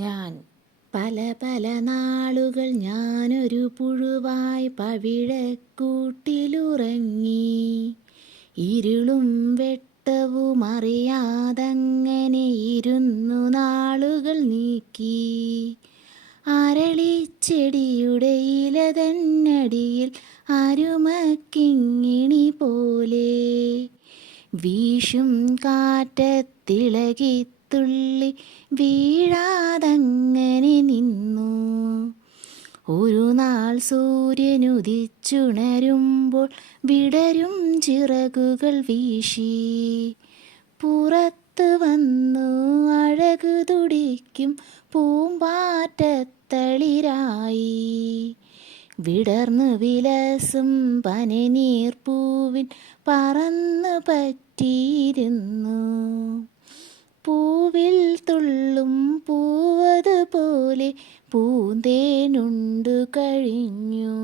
ഞാൻ പല പല നാളുകൾ ഞാനൊരു പുഴുവായി പവിഴക്കൂട്ടിലുറങ്ങി. ഇരുളും വെട്ടവും അറിയാതങ്ങനെ ഇരുന്നു നാളുകൾ നീക്കി. അരളിച്ചെടിയുടെ ഇല തന്നടിയിൽ അരുമക്കിങ്ങിണി പോലെ വീശും കാറ്റത്തിളകിത്തുള്ളി വീഴാതങ്ങനെ നിന്നു. ഒരു നാൾ സൂര്യനുദിച്ചുണരുമ്പോൾ വിടരും ചിറകുകൾ വീശി പുറത്തു വന്നു അഴകു തുടിക്കും പൂമ്പാറ്റത്തളിരായി. വിടർന്നു വിലസും പനിനീർപ്പൂവിൻ പറന്നു പറ്റിയിരുന്നു. പൂവിൽ തുള്ളും പൂവതുപോലെ പൂന്തേനുണ്ടു കഴിഞ്ഞു.